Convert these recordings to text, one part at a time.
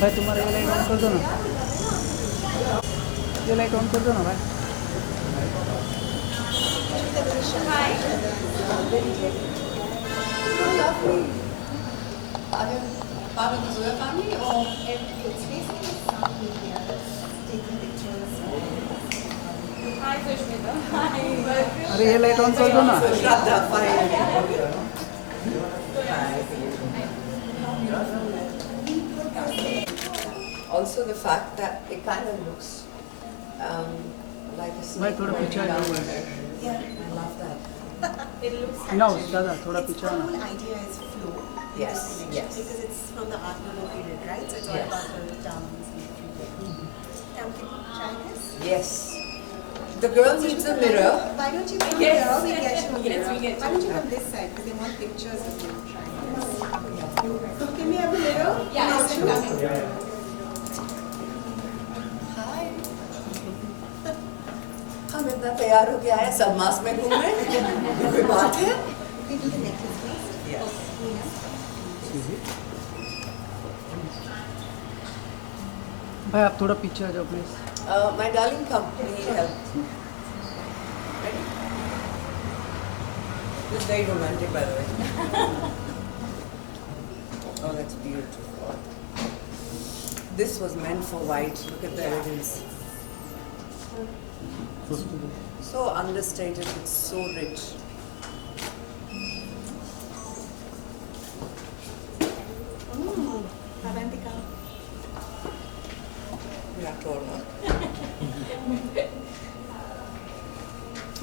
भाई तुम्हारा ये लाइट ऑन कर दो ना, ये लाइट ऑन कर दो ना भाई. Part of the Zoya family or it's basically some media taking pictures. Hi, Sushmita. Hi. अरे ये लाइट ऑन कर दो ना. Shraddha, fine. Also the fact that it kind of looks like a भाई snake थोड़ा going पीछे आ down जाओ. there. Yeah, I love that. It looks No, दादा थोड़ा It's पीछे the आना. whole idea is flow. Yes, interconnection, yes. Because it's from the Art Nouveau period, right? So it's all Yes. about the dance and everything. Now, can you try this? Yes. The girl needs a mirror. Why don't you come Yes. here? We get you a Yes, mirror. we get Why don't you come this side? Because they want pictures of you trying this. So can we have a mirror? Yeah, Now, sure. come in. Hi. हम इतना तैयार हो के आए सब mask में घूमे कोई बात है? We do the necklace first. Yes. भाई आप थोड़ा पीछे आ जाओ please. My darling, come. We need help. Ready? This is very romantic, by the way. Oh, that's beautiful. This was meant for white. Look at the elegance. So understated. It's so rich. Avantika. Yeah, taller.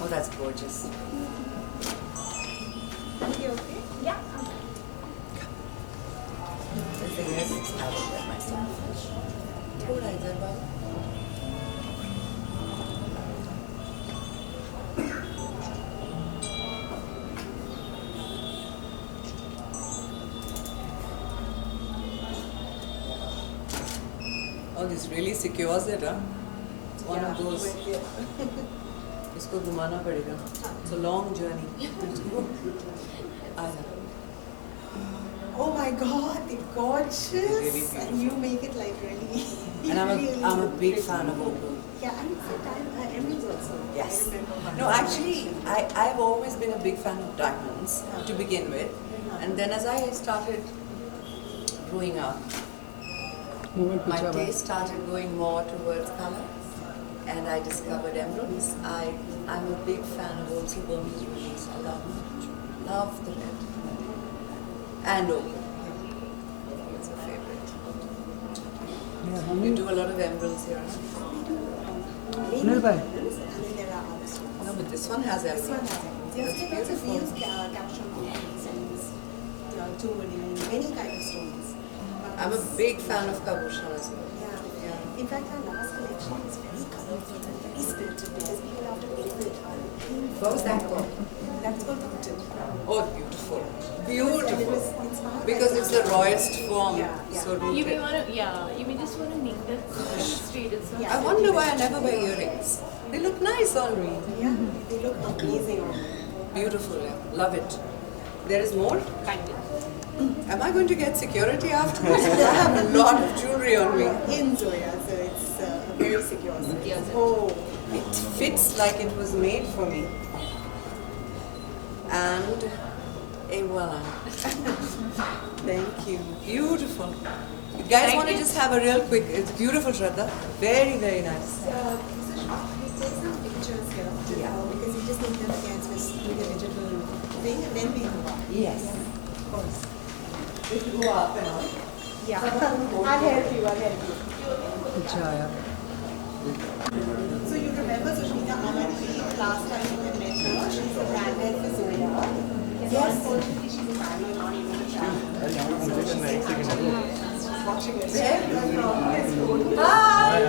Oh, that's gorgeous. Are you okay? Yeah. The thing is, I will get myself. थोड़ा इधर बाबू. Oh, this really secures it, huh? It's one of those. इसको घुमाना पड़ेगा. It's a long journey. आजा. Oh my God, they're gorgeous. Really And you make it like really. And I'm really a big pretty. fan of opal. Yeah, and it's a time, emeralds also. Yes. I remember. No, actually, I've always been a big fan of diamonds to begin with. And then as I started growing up, movement my पीछे आ भाई. taste started going more towards color. And I discovered emeralds. I'm a big fan of also Burmese rubies. I love the red. And opal. It's a favorite. You do a lot of emeralds here. Huh? Sunil भाई. And then there are other stones. No, but this one has This one emeralds. has it. Yes, That's lots of beautiful. reels, caption stones, tourmaline, many kind of stones. But I'm a this- big fan of cabochon as well. Yeah. Yeah. In fact, our last collection is very colorful and very spirited because people have to make it. What was that called? That's called Putin. Oh, beautiful. And it Beautiful. was inspired Because by it's the rawest form. Yeah, yeah. So You may rooted. want to, yeah, you may just want to make that straight. It's not Yeah. I wonder why I never wear earrings. They look nice on me. Yeah, they look amazing on you. Beautiful, yeah. Love it. There is more? kind of. Am I going to get security afterwards? Because I have a lot of jewelry on me. In Zoya, so it's very secure. Secure. Oh, It fits like it was made for me. And voila. Thank you. Beautiful. You guys Thank want to you. just have a real quick, it's beautiful, Shraddha. Very, very nice. we take some pictures here Yeah. because we just need them against this with a digital thing and then we go up. Yes. Of course. If you go up and all. Yeah. I'll help you. पीछे आया. So you remember Sushmita Amarji last time we had met her? She's a brand head for Zoya. Yes. Unfortunately, she's a family not able to travel. Watching it. Hi!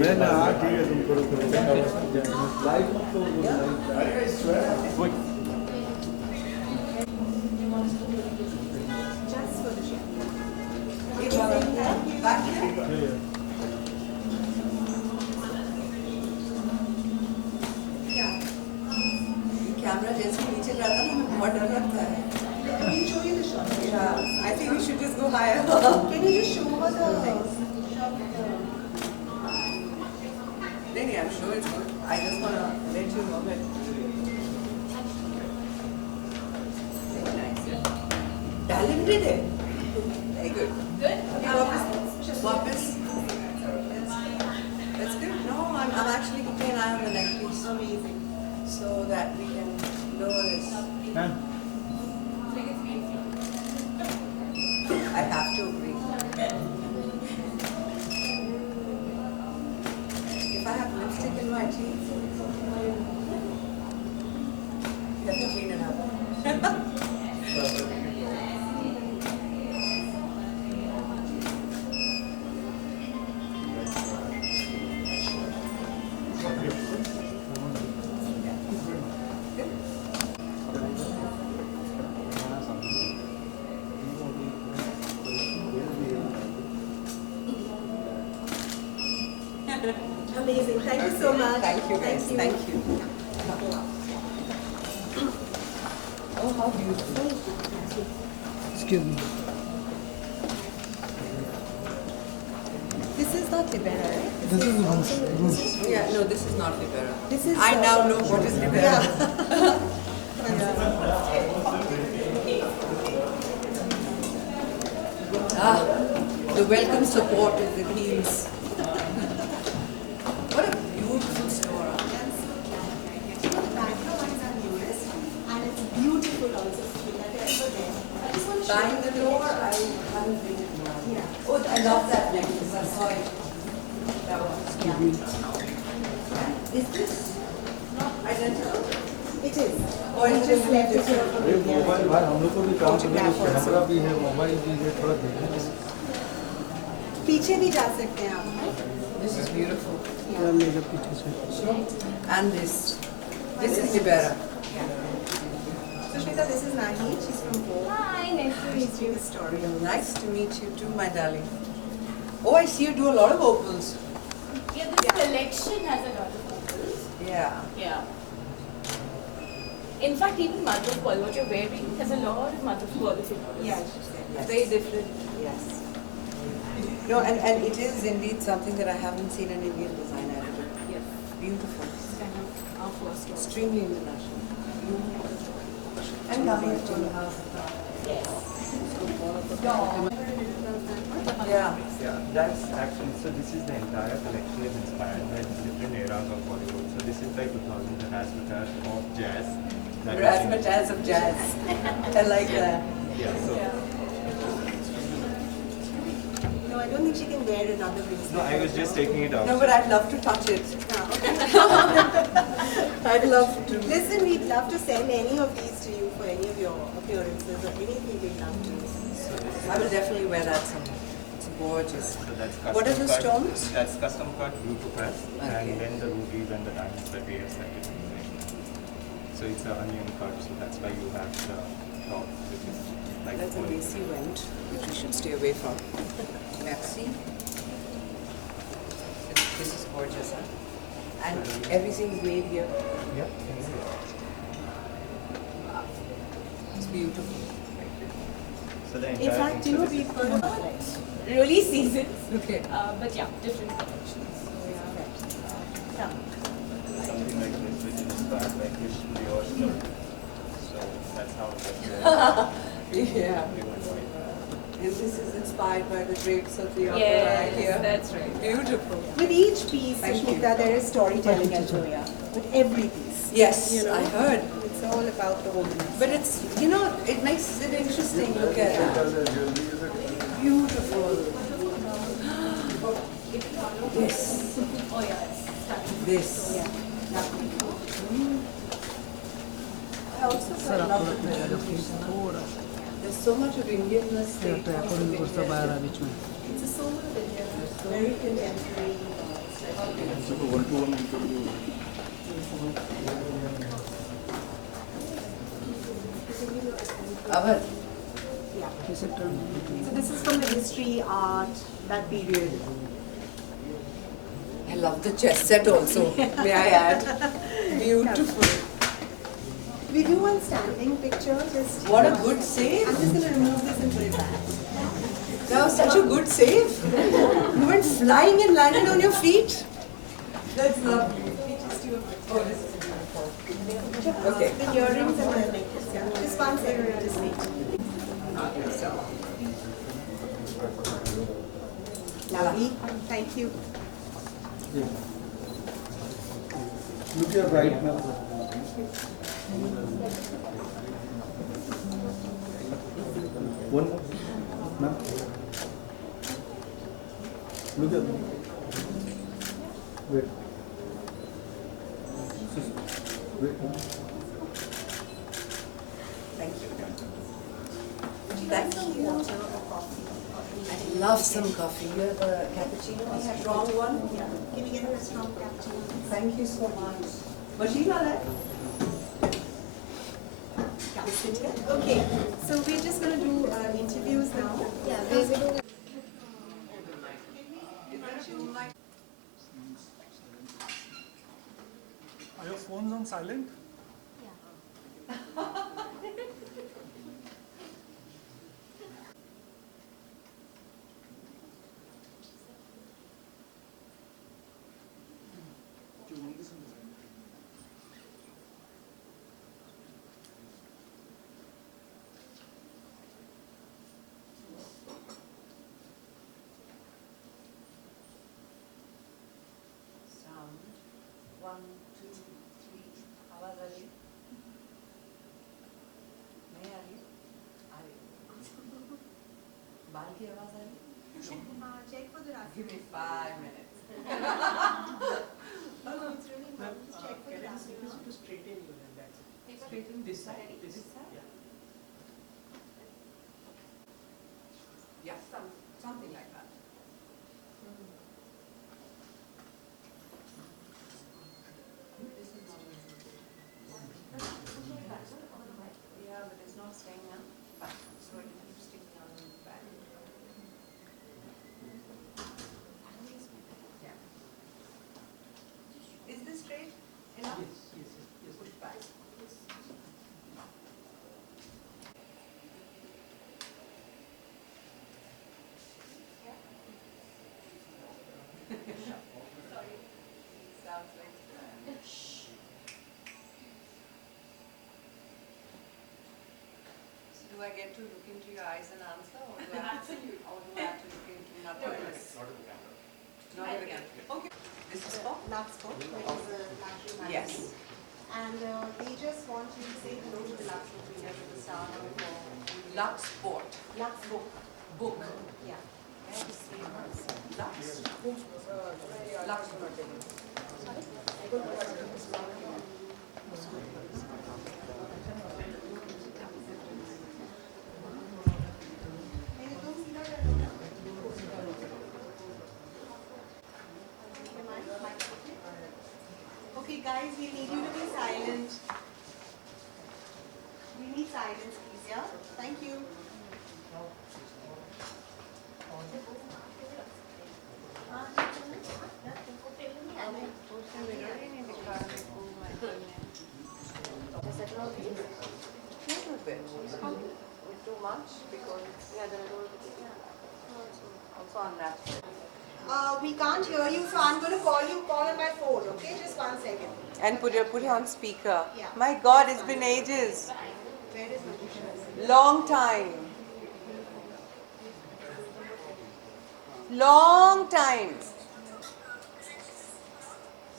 मैंने आके तुमको Just for the show. Back here. Yeah. Camera जैसे नीचे जाता है ना बहुत डर लगता है. Let me show you the shot. Yeah, I think we should just let's go higher. Can you just show her the Maybe I'm sure it's good. I just want to let you know that. Very nice. Darling did it. Very good. Good? Wapis. That's good. No, I'm actually keeping an eye on the neck piece amazing? so that we can lower this. I have to agree. If I have lipstick in my teeth, you have to clean it up. Amazing. Thank you so much. Thank you guys. Thank you. Oh, how beautiful. Excuse me. This is not Libera, right? This is Rouge. Yeah, no, this is not Libera. This is, I now know what is Libera. Ah, the welcome support is the heels. What a beautiful store. Bangalore one is our newest, and it's beautiful also. Srila. If you're ever there, I just want to show you. Bangalore, I haven't been in more. Yeah. Oh, I love that necklace. I saw it. That one. Is this not identical? It is. Or We is just it left it here for ये India. Mobile भाई हम लोग को भी काम करना है Photograph also. Camera भी है मोबाइल भी है थोड़ा देखिए पीछे भी जा सकते हैं आप. This is beautiful. क्या मेरे पीछे से And this. This is Libera. Sushmita, this is Nahi. She's from Vogue. Hi, nice to meet She's doing a story. Nice to meet you too, my darling. Oh, I see you do a lot of opals. Yeah, this collection has a lot of photos. Yeah. Yeah. In fact, even Mother of Pearl, what you're wearing has a lot of Mother of Pearl figures. Yeah, she said. Yes. Very different. Yes. No, and it is indeed something that I haven't seen an Indian designer do. Yes. Beautiful. It's kind of our first one. Extremely international. And coming from the house. Yeah. Yeah, that's actually, so this is the entire collection is inspired by different eras of Bollywood. So this is like 2000 the razzmatazz of jazz. That is in- Razzmatazz of jazz. I like that. Yeah, so, No, I don't think she can wear another bracelet. no, I was just taking it out. No, but I'd love to touch it. Ah, okay. I'd love to. Listen, we'd love to send any of these to you for any of your appearances or anything we'd love to. I will definitely wear that someday. It's gorgeous. So that's custom What are the cut. stones? That's custom cut blue to press, Okay. and then the rubies and the diamonds that we have set it. So it's an onion cut, so that's why you have the top, which is like That's a gold. lacy vent, which we should stay away from. Merci. This is gorgeous, huh? And everything is made here. Yeah. It's beautiful. So the In entire fact, thing, you know, so this we've is- heard about Really seasons. Okay. But yeah, different collections. So yeah. something like this, which is inspired by Krishna Dior's skirt. So that's how it was. Yeah. And this is inspired by the drapes of the opera Yes, here. that's right. Beautiful. With each piece, Thank you. Sushmita, there is storytelling at Joya. With every piece. Yes, You know? I heard. It's all about the woman. But it's, you know, it makes it interesting. Look at that. Beautiful. This. Oh yeah, it's stunning. This. Yeah. I also sir love आपको the लगता है please थोड़ा There's so much of Indianness. से हटो है थोड़ी दूर से बाहर आ बीच में It's a soul of India. Very contemporary. Avar. Yeah. कैसे turn So this is from the history, art, that period. I love the chess set also. May I add? Beautiful. We do one standing picture. Just What a good save. I'm just going to remove this and put it back. That was such a good save. You went flying and landed on your feet. That's lovely. Oh, this is beautiful. Okay. The earrings and the necklace, yeah. Just one second, just wait. Lovely. Thank you. Look here right now. One more. Ma'am. Look at me. Wait. Wait. Thank you. Thank you. I love some coffee. You have a cappuccino, a strong one? Yeah. Can we get her a strong cappuccino? Thank you so much. Machine wala hai? Okay, so we're just going to do interviews now. Yeah, we will do. Are your phones on silent? Sound. 1, 2, 3. आवाज आ रही? नहीं आ रही? आ रही। बाल की आवाज आ रही? Check for the rasta. Give me 5 minutes. It's really good. Just check for the rasta. To straighten you, then that's it. Straighten this side. This side? Yeah, something like that. Yeah, but it's not staying now. So it keeps sticking out in the back. Yeah. Is this straight enough? Yes. Push back. Sounds like So do I get to look into your eyes and answer, or do I have to, or do I have to look into nothingness? Not at the camera. Okay. This is for? Lux Sport, which is a luxury magazine. Yes. And they just want you to say hello to the Lux Book readers at the start of Lux Sport. Lux Book. Book. Yeah. Lux. Lux. Can you go see that? Okay, guys, we need you to be silent. We need silence, please, yeah? Thank you. Little bit. Too much because also unnatural. We can't hear you, so I'm going to call on my phone, okay? Just 1 second. And put it on speaker. Yeah. My God, it's been ages. Where is Natisha? Long time. Long time.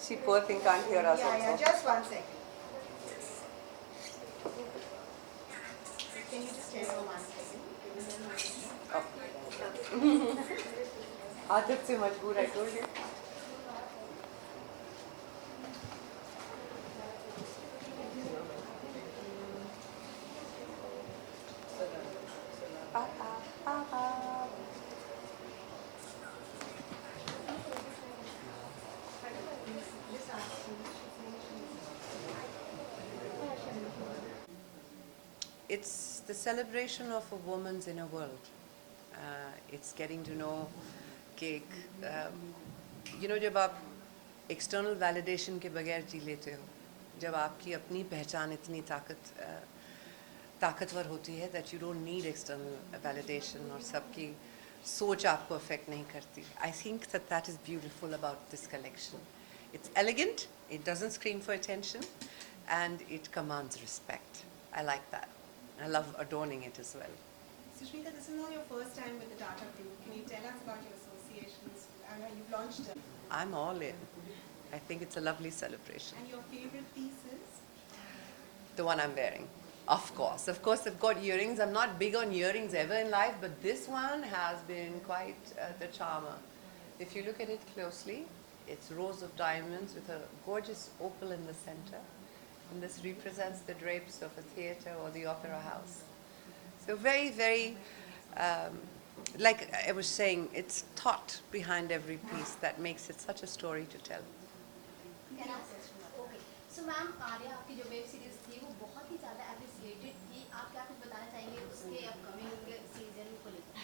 She poor thing can't hear us Yeah, also. just 1 second. Can you just tell her 1 second? आदत से मजबूर है told you. It's the celebration of a woman's inner world. It's getting to know cake. जब आप external validation के बगैर जी लेते हो, जब आपकी अपनी पहचान इतनी ताकत ताकतवर होती है, that you don't need external validation और सबकी सोच आपको affect नहीं करती. I think that that is beautiful about this collection. It's elegant, it doesn't scream for attention, and it commands respect. I like that. I love adorning it as well. Sushmita, this is not your first time with the Tata Group. Can you tell us about your associations? I know you've launched them. I'm all in. I think it's a lovely celebration. And your favorite pieces? The one I'm wearing. Of course, I've got earrings. I'm not big on earrings ever in life, but this one has been quite the charmer. If you look at it closely, it's rows of diamonds with a gorgeous opal in the center. And this represents the drapes of a theatre or the opera house. So very, very, like I was saying, it's thought behind every piece that makes it such a story to tell. Okay so ma'am Arya आपकी जो web series थी वो बहुत ही ज़्यादा appreciated थी. आप क्या कुछ बताना चाहेंगे उसके अपकमिंग सीजन को लेकर?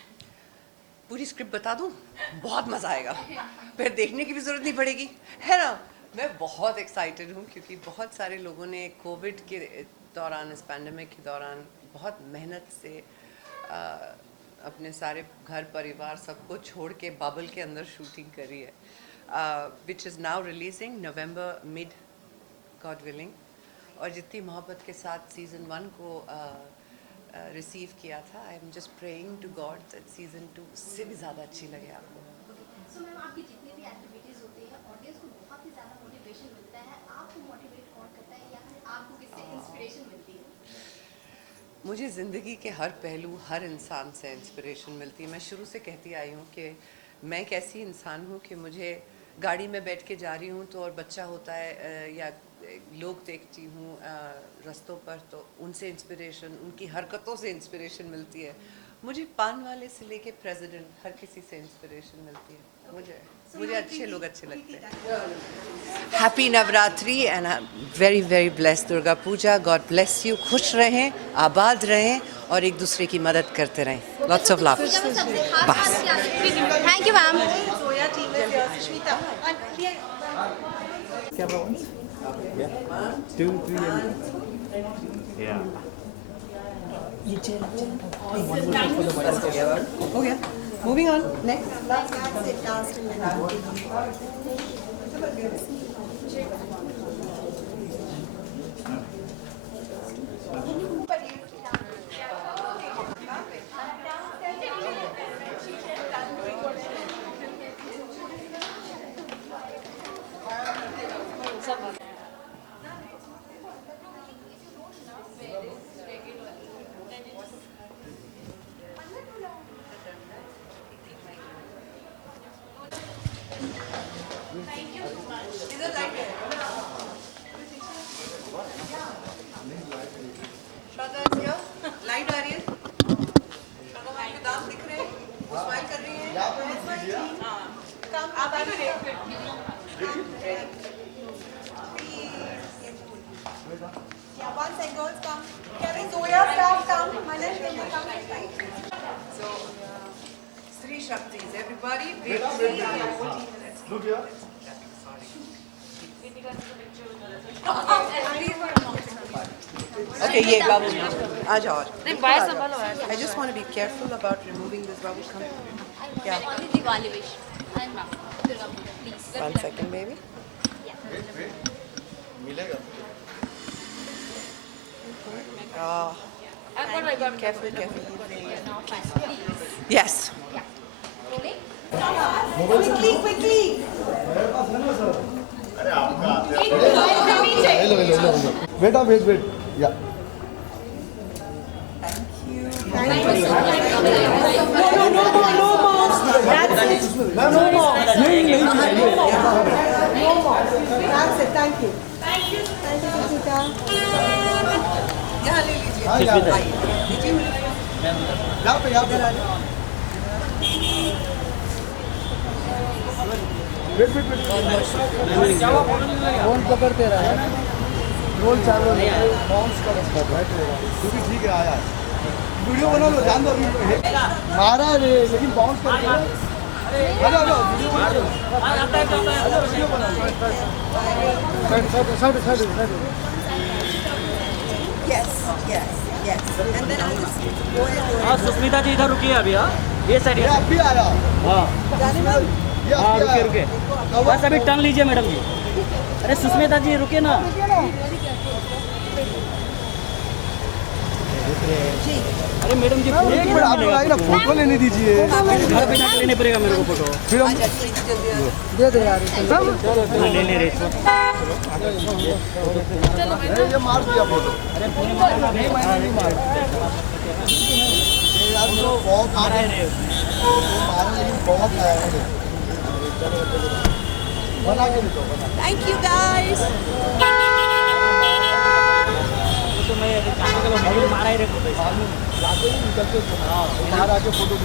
पूरी स्क्रिप्ट बता दूं? बहुत मज़ा आएगा. फिर देखने की भी ज़रूरत नहीं पड़ेगी, है ना? मैं बहुत एक्साइटेड हूँ क्योंकि बहुत सारे लोगों ने कोविड के दौरान, इस पैंडमिक के दौरान बहुत मेहनत से अपने सारे घर परिवार सबको छोड़ के बबल के अंदर शूटिंग करी है. Which is now releasing November mid, God willing. और जितनी मोहब्बत के साथ season 1 को receive किया था, I am just praying to God that season 2 से भी ज़्यादा अच्छी लगे आपको. सो मैम आपकी जितनी भी एक्टिविटीज़ होती है ऑडियंस को बहुत ही ज़्यादा मोटिवेशन मिलता है. आपको मोटिवेट कौन करता है या फिर आपको किससे इंस्पिरेशन मिलती है? मुझे ज़िंदगी के हर पहलू, हर इंसान से इंस्पिरेशन मिलती है. मैं शुरू से कहती आई हूँ कि मैं एक ऐसी इंसान हूँ कि मुझे गाड़ी में बैठ के जा रही हूँ तो और बच्चा होता है या लोग देखती हूँ रास्तों पर तो उनसे इंस्पिरेशन, उनकी हरकतों से इंस्पिरेशन मिलती है. मुझे पान वाले से लेके प्रेसिडेंट हर किसी से इंस्पिरेशन मिलती है. मुझे अच्छे लोग अच्छे लगते हैं. Happy Navratri and very very blessed Durga Puja. God bless you. खुश रहें, आबाद रहें और एक दूसरे की मदद करते रहें. Lots of love. बस. Thank you ma'am. Zoya team is here. Sushmita. Camera once. Yeah. 2, 3, and Yeah. Oh yeah. Moving on. Next. That's it. Last minute. Shraddha is here. Light आ रही है. श्रद्धा मैम के दांत दिख रहे हैं. वो स्माइल कर रही है. Come, yeah, one second, girls, come. Kevin, Zoya, staff, come. Manish, can you come? So, three Shaktis. Everybody, wait. look here. Okay, ये bubble gum. आ जाओ. I just want to be careful about removing this bubble gum. Yeah. Only Diwali wish. And ma'am, Durga Puja, please. 1 second, baby. Careful. Yes. Quickly. Wait. Yeah. That's it, thank you. Thank you, Sushmita. यहाँ ले लीजिए. लीजिए. यहाँ पे. Wait. Phone पकड़ते रहा है. Role चालू है. बाउंस कर. तू भी ठीक है आया. वीडियो बना लो. जान दो. मारा रे लेकिन बाउंस कर. हेलो वीडियो बना लो. वीडियो बना लो. Side. Yes. Yes. And then I'll just go ahead. हाँ सुस्मिता जी इधर रुकिए अभी हाँ ये साइड ये अब भी आया हाँ जाने में ये हाँ अब भी रुकिए आया रुकिए बस अभी टर्न लीजिए मैडम जी अरे सुस्मिता जी रुकिए ना अरे मैडम जी एक मिनट आप लोग आइए ना फोटो लेने दीजिए घर पे जाके लेने पड़ेगा मेरे को फोटो फिर हम आजा जल्दी जल्दी आजा। दे दे यार ले ले रहे ये मार दिया फोटो नहीं मैंने नहीं मारा ये यार मेरे को बहुत आ रहा है मारा लेकिन बहुत आया है बना के दो बना Thank you guys. तो मैं मारा ही रे फोटो जाते ही निकलते बाहर आके फोटो